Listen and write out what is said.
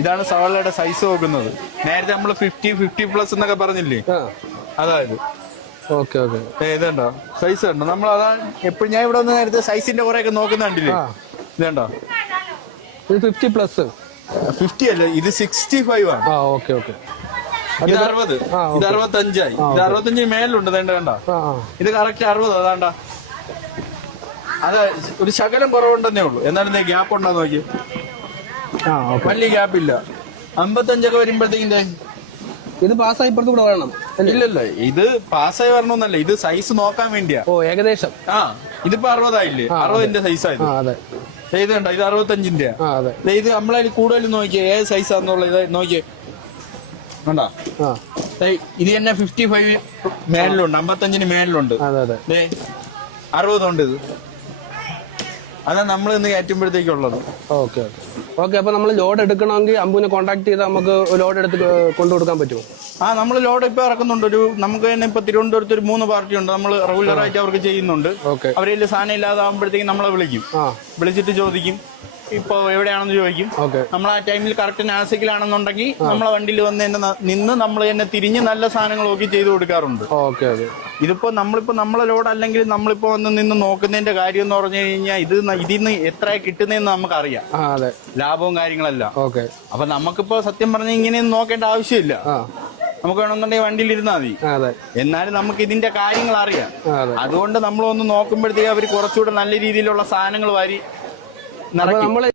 ഇതാണ് സവാളയുടെ സൈസ് നോക്കുന്നത്. നേരത്തെ നമ്മൾ ഫിഫ്റ്റി ഫിഫ്റ്റി പ്ലസ് എന്നൊക്കെ പറഞ്ഞില്ലേ? അതായത്. Okay okay. ഇതുണ്ടോ? സൈസ് ഉണ്ടോ? നമ്മൾ അതാ എപ്പോഴും ഞാൻ ഇവിടെ വന്ന് നേരത്തെ സൈസിന്റെ കുറെ ഒക്കെ നോക്കുന്നുണ്ടല്ലേ. ഇതുണ്ടോ? ഇത് ഫിഫ്റ്റി പ്ലസ് ഫിഫ്റ്റി അല്ല ഇത് സിക്സ്റ്റി ഫൈവ് ആണ്. ആ ഓക്കെ ഓക്കെ. ഇത് അറുപത്. ഇത് അറുപത്തഞ്ചായി. ഇത് അറുപത്തഞ്ച് മേലുണ്ട് വേണ്ട വേണ്ട ഇത് കറക്റ്റ് അറുപത് അതാണ്ട. അത് ഒരു ശകലം കുറവുണ്ടെന്നേ ഉള്ളൂ. എന്നാലും ഗ്യാപ്പ് ഉണ്ടോ നോക്കി വലിയ ഗ്യാപ്പ് ഇല്ല. അമ്പത്തഞ്ചൊക്കെ വരുമ്പോഴത്തേക്കിന്റെ ഇത് പാസ്സായി ഇപ്പുറത്ത് കൂടെ വേണം ഇല്ലല്ല ഇത് പാസ്സായി വരണമെന്നല്ല. ഇത് സൈസ് നോക്കാൻ വേണ്ടിയാ. ഓ ഏകദേശം. ആ ഇതിപ്പോ അറുപതായില്ലേ? അറുപതിന്റെ സൈസായത് അതെ. ഇത്. കണ്ടോ? ഇത് അറുപത്തഞ്ചിന്റെ ഇത് നമ്മളതിൽ കൂടുതൽ നോക്കിയേ ഏത് സൈസാന്നുള്ള ഇത് നോക്കിയേ. കണ്ടോ? ഇത് തന്നെ ഫിഫ്റ്റി ഫൈവ് മേലിലുണ്ട് അമ്പത്തഞ്ചിന് മേലിലുണ്ട്. അറുപതുണ്ട് ഇത്. അതാ നമ്മൾ ഇന്ന് കയറ്റുമ്പോഴത്തേക്കുള്ളത്. Okay okay. ഓക്കെ അപ്പൊ നമ്മൾ ലോഡ് എടുക്കണമെങ്കിൽ അമ്പുവിനെ കോൺടാക്ട് ചെയ്താൽ നമുക്ക് ലോഡ് എടുത്ത് കൊണ്ടു കൊടുക്കാൻ പറ്റുമോ? ആ നമ്മൾ ലോഡ് ഇപ്പൊ ഇറക്കുന്നുണ്ട്. ഒരു നമുക്ക് തന്നെ ഇപ്പൊ തിരുവനന്തപുരത്ത് ഒരു മൂന്ന് പാർട്ടി ഉണ്ട്. നമ്മൾ റെഗുലർ ആയിട്ട് അവർക്ക് ചെയ്യുന്നുണ്ട്. അവരെ അവരിൽ സാധനം ഇല്ലാതാകുമ്പോഴത്തേക്കും നമ്മളെ വിളിക്കും. ആ. വിളിച്ചിട്ട് ചോദിക്കും. ഇപ്പൊ എവിടെയാണെന്ന് ചോദിക്കും. നമ്മൾ ആ ടൈമിൽ കറക്റ്റ് നാസിക്കിലാണെന്നുണ്ടെങ്കിൽ നമ്മളെ വണ്ടിയിൽ വന്ന് തന്നെ നിന്ന് നമ്മൾ തന്നെ തിരിഞ്ഞ് നല്ല സാധനങ്ങൾ നോക്കി ചെയ്ത് കൊടുക്കാറുണ്ട്. ഇതിപ്പോ നമ്മളിപ്പോ നമ്മളെ ലോഡ് അല്ലെങ്കിൽ നമ്മളിപ്പോ വന്ന് നിന്ന് നോക്കുന്നതിന്റെ കാര്യം എന്ന് പറഞ്ഞു കഴിഞ്ഞാൽ ഇത് ഇതിൽ നിന്ന് എത്ര കിട്ടുന്നതെന്ന് നമുക്കറിയാം. ലാഭവും കാര്യങ്ങളെല്ലാം. ഓക്കെ. അപ്പൊ നമുക്കിപ്പോ സത്യം പറഞ്ഞ ഇങ്ങനെയൊന്നും നോക്കേണ്ട ആവശ്യമില്ല. നമുക്ക് വേണമെന്നുണ്ടെങ്കിൽ വണ്ടിയിൽ ഇരുന്നാൽ മതി. എന്നാലും നമുക്ക് ഇതിന്റെ കാര്യങ്ങൾ അറിയാം അതെ. അതുകൊണ്ട് നമ്മൾ ഒന്ന് നോക്കുമ്പോഴത്തേക്ക് അവർ കുറച്ചുകൂടെ നല്ല രീതിയിലുള്ള സാധനങ്ങൾ വാരി നമ്മൾ